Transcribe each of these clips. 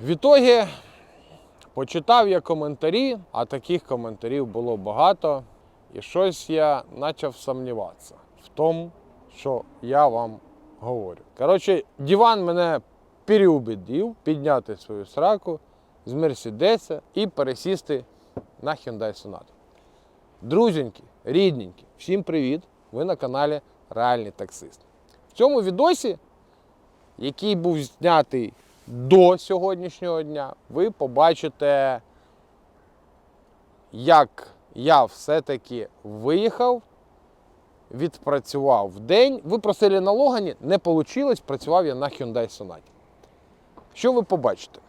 В ітогі почитав я коментарі, а таких коментарів було багато. І щось я почав сумніватися в тому, що я вам говорю. Коротше, диван мене переубедив підняти свою сраку з Мерседеса і пересісти на Hyundai Sonata. Друзенькі, рідненькі, всім привіт! Ви на каналі Реальний таксист. В цьому відосі, який був знятий до сьогоднішнього дня, ви побачите, як я все-таки виїхав, відпрацював в день. Ви просили на Логані, не вийшло, працював я на Hyundai Sonata. Що ви побачите?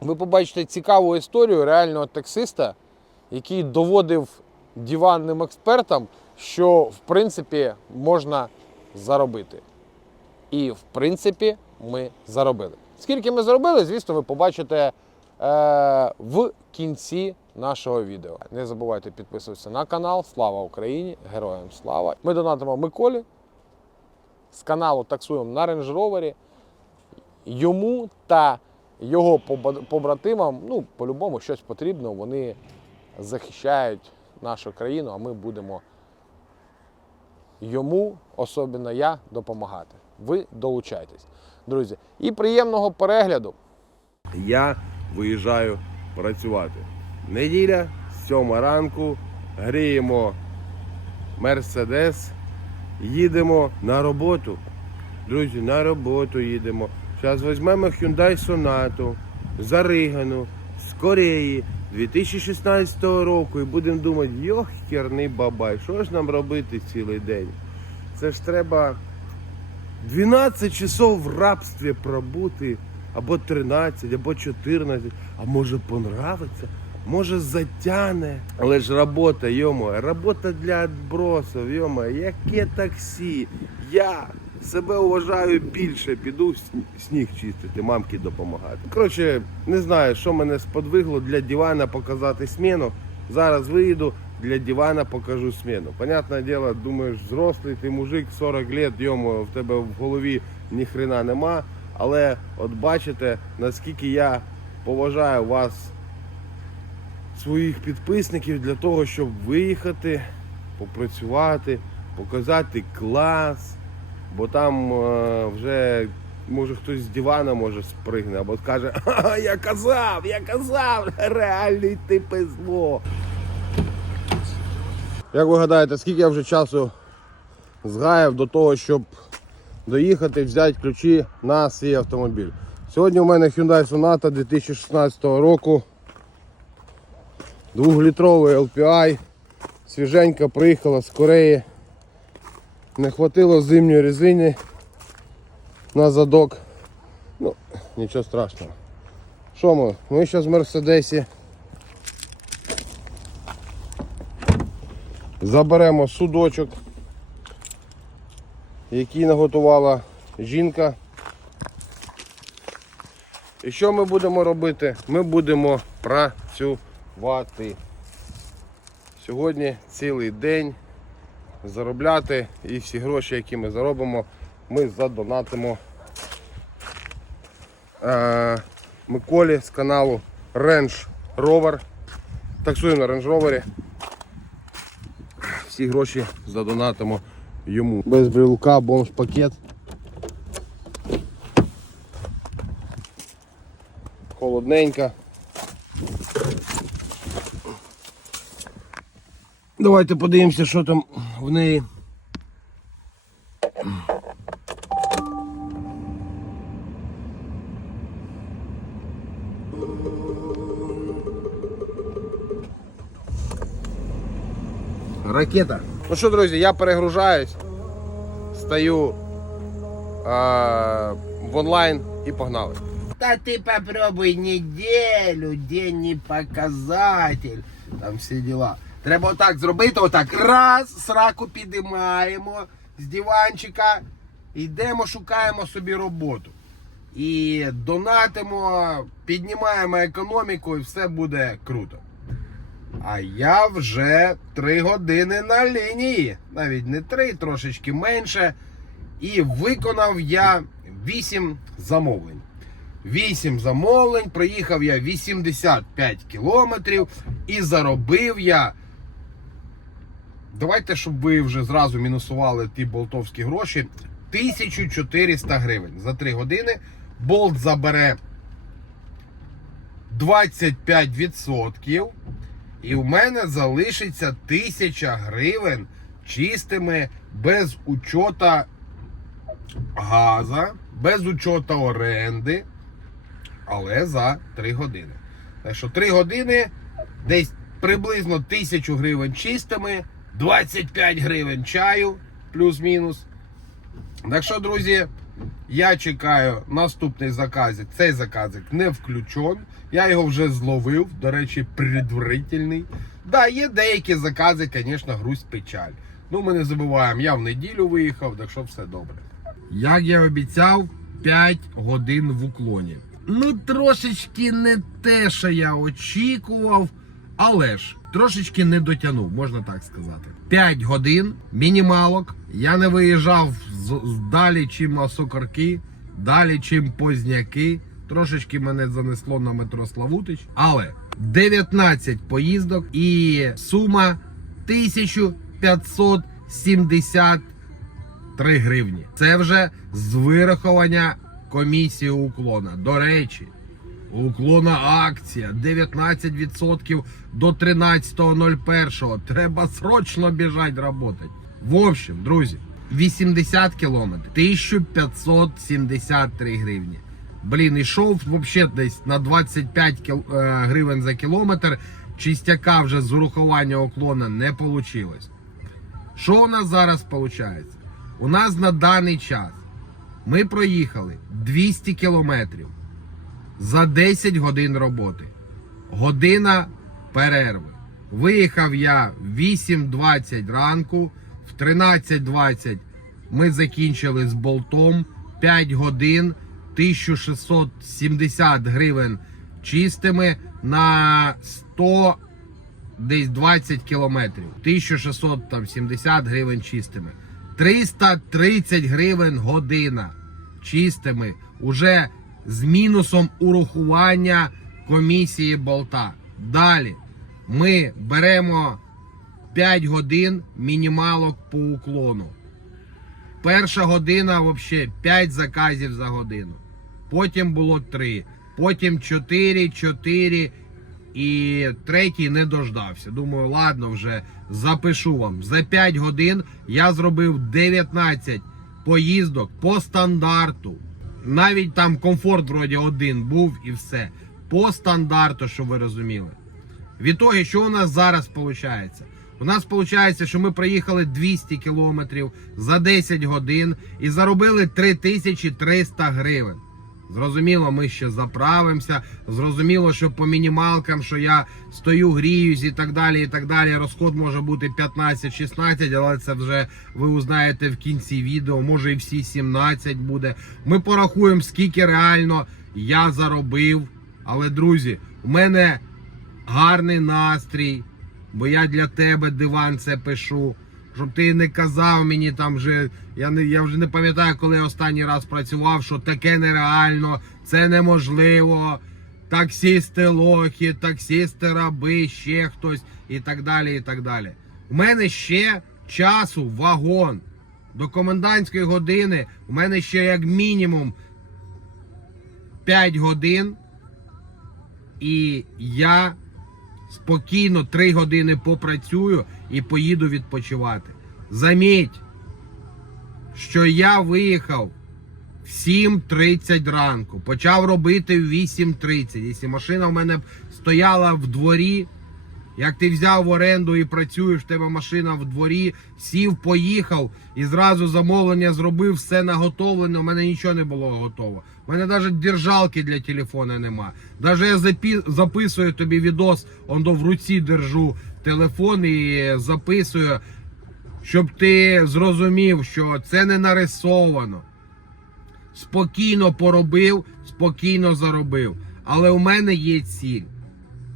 Ви побачите цікаву історію реального таксиста, який доводив диванним експертам, що в принципі можна заробити. І в принципі ми заробили. Скільки ми заробили, звісно, ви побачите е, в кінці нашого відео. Не забувайте підписуватися на канал. Слава Україні! Героям слава! Ми донатимо Миколі з каналу таксуємо на Range Rover. Йому та його побратимам, ну, по-любому щось потрібно, вони захищають нашу країну, а ми будемо йому, особливо я, допомагати. Ви долучайтесь. Друзі, і приємного перегляду. я виїжджаю працювати. Неділя, сьома ранку, гріємо Мерседес, їдемо на роботу. Друзі, на роботу їдемо. Зараз візьмемо Hyundai Sonata, заригану з Кореї 2016 року і будемо думати, йохерний бабай, що ж нам робити цілий день? Це ж треба 12 часов в рабстві пробути, або 13, або 14, а може понравиться, може затяне. Але ж робота, йомо, робота для відбросів, йомо, яке таксі. Я себе вважаю більше, піду сні- сніг чистити, мамки допомагати. Коротше, не знаю, що мене сподвигло для дивана показати сміну. Зараз виїду, для дивана покажу сміну. Понятне діло, думаєш, взрослий ти мужик 40 лет, йому в тебе в голові ні хрена нема. Але от бачите, наскільки я поважаю вас, своїх підписників, для того, щоб виїхати, попрацювати, показати клас. Бо там е, вже може хтось з дивана може спригне, або скаже, «Ха, я казав, я казав, реальний ти пизло. Як ви гадаєте, скільки я вже часу згаяв до того, щоб доїхати, взяти ключі на свій автомобіль? Сьогодні у мене Hyundai Sonata 2016 року. Двохлітровий LPI. Свіженька приїхала з Кореї. Не хватило зимньої резини на задок. Ну, нічого страшного. Що ми? Ми зараз в Мерседесі. Заберемо судочок, який наготувала жінка. І що ми будемо робити? Ми будемо працювати. Сьогодні цілий день заробляти і всі гроші, які ми заробимо, ми задонатимо е, Миколі з каналу Range Rover. Таксуємо на Range Rover всі гроші задонатимо йому. Без брілка, бомж пакет. Холодненько. Давайте подивимося, що там в неї. Ракета. Ну що, друзі, я перегружаюсь, стаю а, в онлайн і погнали. Да ты попробуй неделю, день не показатель. Там всі діла. Треба отак зробити, отак. Раз, сраку підіймаємо з диванчика. Йдемо, шукаємо собі роботу. І донатимо, піднімаємо економіку і все буде круто. А я вже три години на лінії. Навіть не три, трошечки менше. І виконав я 8 замовлень. 8 замовлень, проїхав я 85 кілометрів і заробив я. Давайте, щоб ви вже зразу мінусували ті болтовські гроші. 1400 гривень за 3 години. Болт забере 25%. І в мене залишиться 1000 гривень чистими без учота газа, без учота оренди, але за 3 години. Так що 3 години десь приблизно 1000 гривень чистими, 25 гривень чаю, плюс-мінус. Так що, друзі, я чекаю наступний заказик. Цей заказик не включен. Я його вже зловив, до речі, предварительний. Да, є деякі закази, звісно, грусть печаль. Ну, ми не забуваємо, я в неділю виїхав, так що все добре. Як я обіцяв, 5 годин в уклоні. Ну, трошечки не те, що я очікував, але ж трошечки не дотягнув, можна так сказати. 5 годин, мінімалок. Я не виїжджав далі, чим Осокорки, далі, чим Позняки. Трошечки мене занесло на метро Славутич, але 19 поїздок і сума 1573 гривні. Це вже з вирахування комісії уклона. До речі, уклона акція 19% до 13.01. Треба срочно біжать працювати. В общем, друзі, 80 кілометрів, 1573 гривні. Блін, ішов взагалі десь на 25 кіл... е, гривень за кілометр. Чистяка вже з урахування уклона не вийшло. Що у нас зараз виходить? У нас на даний час ми проїхали 200 кілометрів за 10 годин роботи. Година перерви. Виїхав я в 8.20 ранку, 13.20 ми закінчили з болтом 5 годин, 1670 гривень чистими на 100 десь 20 кілометрів. 1670 гривень чистими. 330 гривень година чистими. Уже з мінусом урахування комісії болта. Далі ми беремо 5 годин мінімалок по уклону. Перша година взагалі 5 заказів за годину. Потім було 3. Потім 4, 4 і третій не дождався. Думаю, ладно, вже запишу вам. За 5 годин я зробив 19 поїздок по стандарту. Навіть там комфорт вроді один був і все. По стандарту, щоб ви розуміли. Відтоді, що у нас зараз виходить? У нас виходить, що ми проїхали 200 кілометрів за 10 годин і заробили 3300 гривень. Зрозуміло, ми ще заправимося. Зрозуміло, що по мінімалкам, що я стою, гріюсь і так далі. і так далі. Розход може бути 15-16, але це вже ви узнаєте в кінці відео. Може і всі 17 буде. Ми порахуємо, скільки реально я заробив. Але, друзі, у мене гарний настрій, бо я для тебе диван це пишу. Щоб ти не казав мені там вже, я не я вже не пам'ятаю, коли я останній раз працював, що таке нереально, це неможливо. Таксісти лохи, таксісти раби, ще хтось і так далі. і так далі. У мене ще часу вагон. До комендантської години у мене ще як мінімум 5 годин. І я спокійно 3 години попрацюю і поїду відпочивати. Заміть, що я виїхав в 7.30 ранку, почав робити в 8.30. Якщо машина в мене стояла в дворі, як ти взяв в оренду і працюєш, в тебе машина в дворі, сів, поїхав і зразу замовлення зробив, все наготовлене, у мене нічого не було готово. У мене навіть держалки для телефона нема. Навіть я записую тобі відос, он в руці держу телефон і записую, щоб ти зрозумів, що це не нарисовано. Спокійно поробив, спокійно заробив. Але у мене є ціль.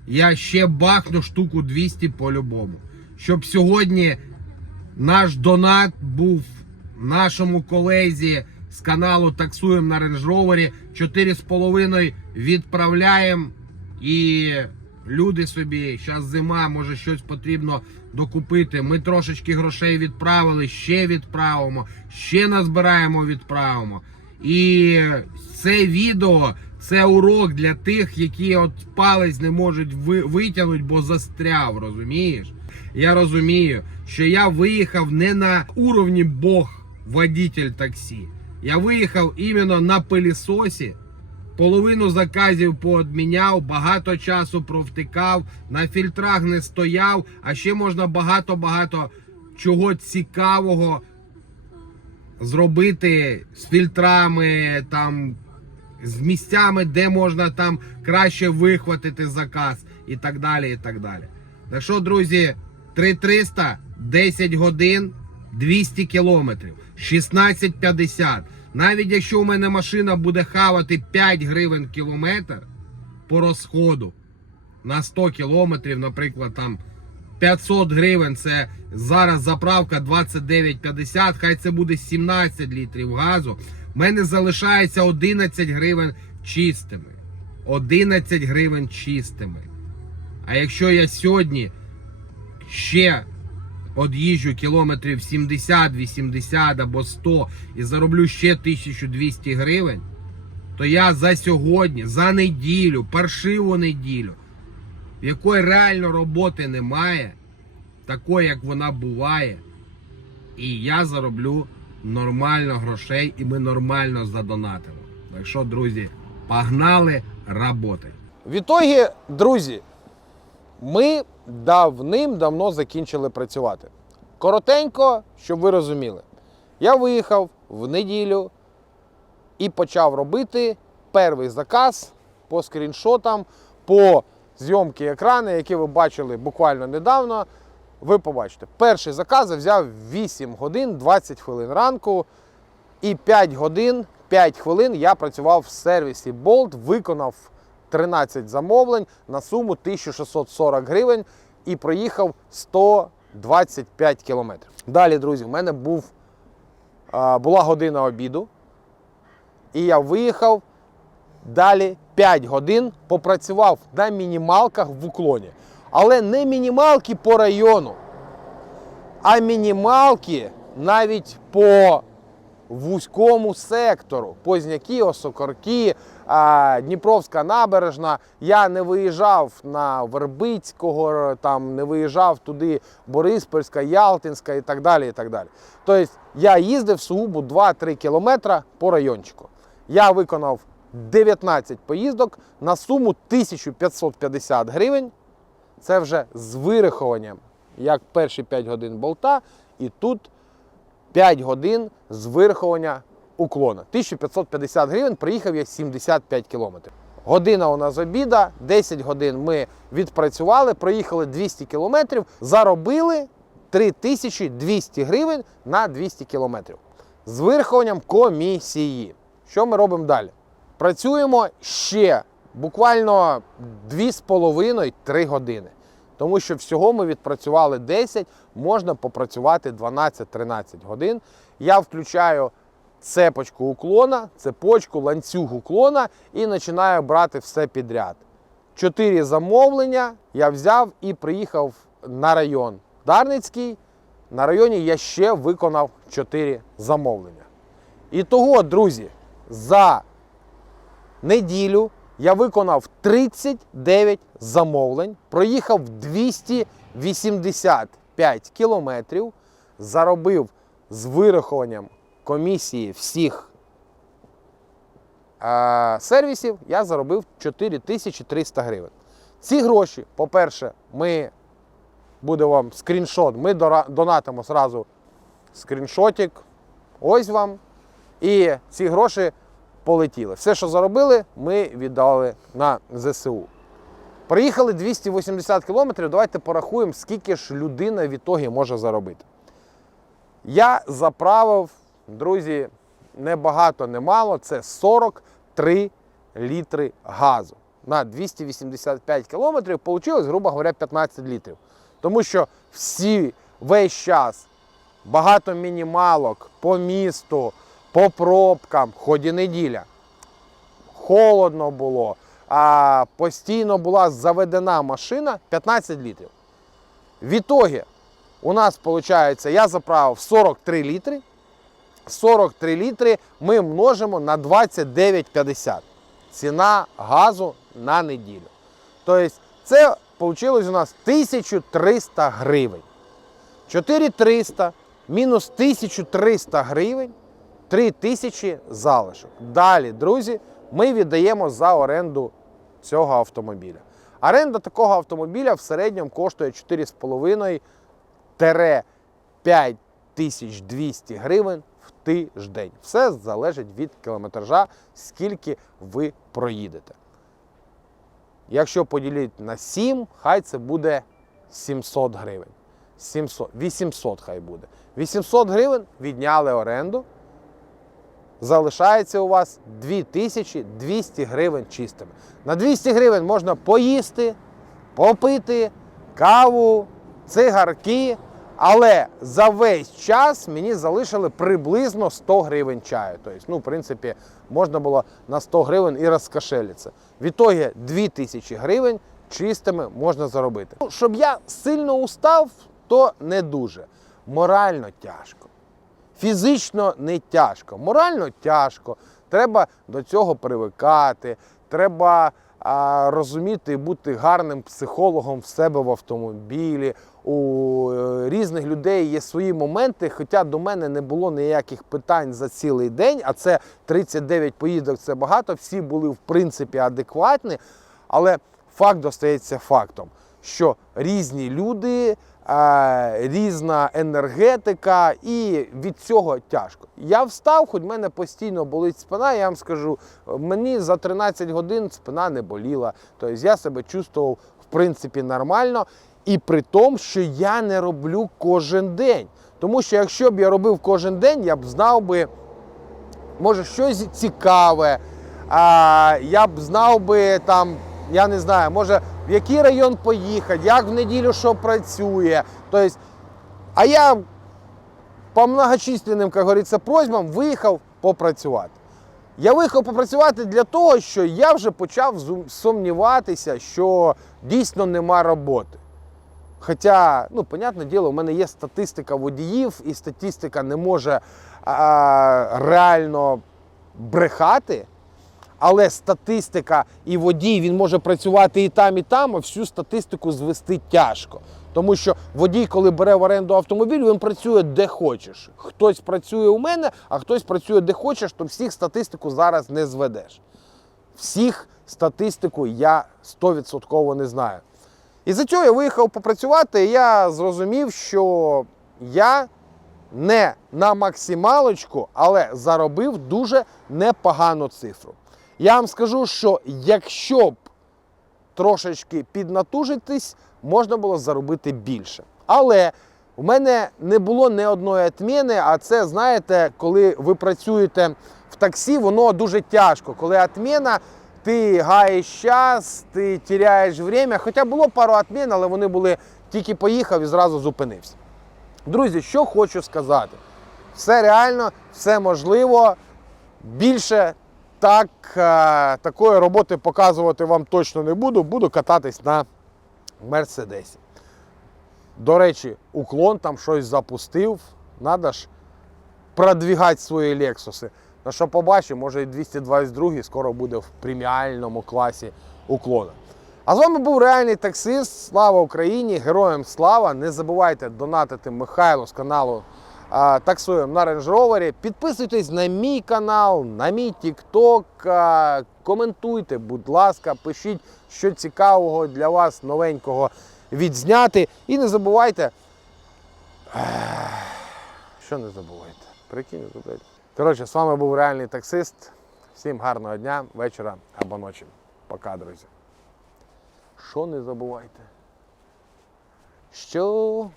Я ще бахну штуку 200 по-любому. Щоб сьогодні наш донат був нашому колезі з каналу Таксуємо на Range Rover 4,5 відправляємо і люди собі, зараз зима, може щось потрібно докупити. Ми трошечки грошей відправили, ще відправимо, ще назбираємо, відправимо. І це відео це урок для тих, які от палець не можуть ви, витягнути, бо застряв, розумієш? Я розумію, що я виїхав не на уровні Бог водитель таксі. Я виїхав іменно на пилісосі. Половину заказів поодміняв, багато часу провтикав, на фільтрах не стояв, а ще можна багато-багато чого цікавого зробити з фільтрами, там, з місцями, де можна там краще вихватити заказ і так далі. і так далі. Так що, друзі, 3300, 10 годин, 200 кілометрів, 16,50. Навіть якщо у мене машина буде хавати 5 гривень кілометр по розходу на 100 кілометрів, наприклад, там 500 гривень це зараз заправка 29,50, хай це буде 17 літрів газу. В мене залишається 11 гривень чистими. 11 гривень чистими. А якщо я сьогодні ще од'їжджу кілометрів 70-80 або 100 і зароблю ще 1200 гривень, то я за сьогодні, за неділю, паршиву неділю, в якої реально роботи немає, такої, як вона буває, і я зароблю нормально грошей, і ми нормально задонатимо. Так що, друзі, погнали роботи. В ітогі, друзі, ми давним-давно закінчили працювати. Коротенько, щоб ви розуміли, я виїхав в неділю і почав робити перший заказ по скріншотам, по зйомки екрану, які ви бачили буквально недавно. Ви побачите, перший заказ взяв 8 годин 20 хвилин ранку. І 5 годин, 5 хвилин я працював в сервісі Bolt, виконав 13 замовлень на суму 1640 гривень і проїхав 125 кілометрів. Далі, друзі, в мене був, була година обіду, і я виїхав. Далі 5 годин попрацював на мінімалках в уклоні. Але не мінімалки по району, а мінімалки навіть по вузькому сектору. Позняки, Осокорки, Дніпровська набережна. Я не виїжджав на Вербицького, там не виїжджав туди Бориспільська, Ялтинська і так далі. І так далі. Тобто я їздив сугубо 2-3 кілометри по райончику. Я виконав 19 поїздок на суму 1550 гривень. Це вже з вирахуванням, як перші 5 годин болта, і тут 5 годин з вирахування уклона. 1550 гривень, приїхав я 75 кілометрів. Година у нас обіда, 10 годин ми відпрацювали, проїхали 200 кілометрів, заробили 3200 гривень на 200 кілометрів. З вирахуванням комісії. Що ми робимо далі? Працюємо ще буквально 2,5-3 години. Тому що всього ми відпрацювали 10, можна попрацювати 12-13 годин. Я включаю цепочку уклона, цепочку, ланцюг уклона і починаю брати все підряд. Чотири замовлення я взяв і приїхав на район Дарницький. На районі я ще виконав 4 замовлення. І того, друзі, за неділю я виконав 39 замовлень, проїхав 285 кілометрів, заробив з вирахуванням комісії всіх е, сервісів, я заробив 4300 гривень. Ці гроші, по-перше, ми буде вам скріншот, ми донатимо зразу скріншотик. Ось вам. І ці гроші полетіли. Все, що заробили, ми віддали на ЗСУ. Проїхали 280 кілометрів. Давайте порахуємо, скільки ж людина в ітогі може заробити. Я заправив, друзі, не багато, не мало. Це 43 літри газу. На 285 кілометрів вийшло, грубо говоря, 15 літрів. Тому що всі весь час багато мінімалок по місту, по пробкам, ході неділя. холодно було, а постійно була заведена машина 15 літрів. В ітогі у нас виходить, я заправив 43 літри. 43 літри ми множимо на 29,50. Ціна газу на неділю. Тобто це вийшло у нас 1300 гривень. 4300 мінус 1300 гривень 3000 залишок. Далі, друзі, ми віддаємо за оренду цього автомобіля. Оренда такого автомобіля в середньому коштує 4,5-5200 гривень в тиждень. Все залежить від кілометража, скільки ви проїдете. Якщо поділити на 7, хай це буде 700 гривень. 700, 800 хай буде. 800 гривень відняли оренду. Залишається у вас 2200 гривень чистими. На 200 гривень можна поїсти, попити, каву, цигарки. Але за весь час мені залишили приблизно 100 гривень чаю. Тобто, ну, в принципі, можна було на 100 гривень і розкошелитися. В ітогі 2000 гривень чистими можна заробити. Ну, Щоб я сильно устав, то не дуже. Морально тяжко. Фізично не тяжко, морально тяжко. Треба до цього привикати. Треба а, розуміти і бути гарним психологом в себе в автомобілі. У е, різних людей є свої моменти, хоча до мене не було ніяких питань за цілий день, а це 39 поїздок, це багато. Всі були в принципі адекватні, але факт достається фактом, що різні люди. е, Різна енергетика, і від цього тяжко. Я встав, хоч в мене постійно болить спина. Я вам скажу, мені за 13 годин спина не боліла. Тобто я себе чувствував в принципі нормально. І при тому, що я не роблю кожен день. Тому що якщо б я робив кожен день, я б знав би, може, щось цікаве. А, я б знав би там, я не знаю, може в який район поїхати, як в неділю що працює. Тобто, а я по многочисленним, як говориться, просьбам виїхав попрацювати. Я виїхав попрацювати для того, що я вже почав сумніватися, що дійсно нема роботи. Хоча, ну, понятне діло, у мене є статистика водіїв, і статистика не може а, реально брехати. Але статистика і водій він може працювати і там, і там, а всю статистику звести тяжко. Тому що водій, коли бере в оренду автомобіль, він працює де хочеш. Хтось працює у мене, а хтось працює де хочеш, то всіх статистику зараз не зведеш. Всіх статистику я 100% не знаю. І за цього я виїхав попрацювати, і я зрозумів, що я не на максималочку, але заробив дуже непогану цифру. Я вам скажу, що якщо б трошечки піднатужитись, можна було заробити більше. Але у мене не було ні одної отміни, а це, знаєте, коли ви працюєте в таксі, воно дуже тяжко. Коли отміна, ти гаєш час, ти теряєш время. Хоча було пару отмін, але вони були тільки поїхав і зразу зупинився. Друзі, що хочу сказати. Все реально, все можливо. Більше так, е, такої роботи показувати вам точно не буду. Буду кататись на Мерседесі. До речі, уклон там щось запустив. Надо ж продвігати свої Лексуси. На що побачимо, може і 222 скоро буде в преміальному класі уклона. А з вами був реальний таксист. Слава Україні! Героям слава! Не забувайте донатити Михайлу з каналу Таксуємо на Range Rover. Підписуйтесь на мій канал, на мій а, Коментуйте, будь ласка, пишіть, що цікавого для вас новенького відзняти. І не забувайте. Що не забувайте? Прикинь, забувайте. Коротше, з вами був реальний таксист. Всім гарного дня, вечора або ночі. Пока, друзі. Що не забувайте? Що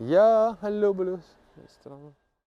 я люблю страну.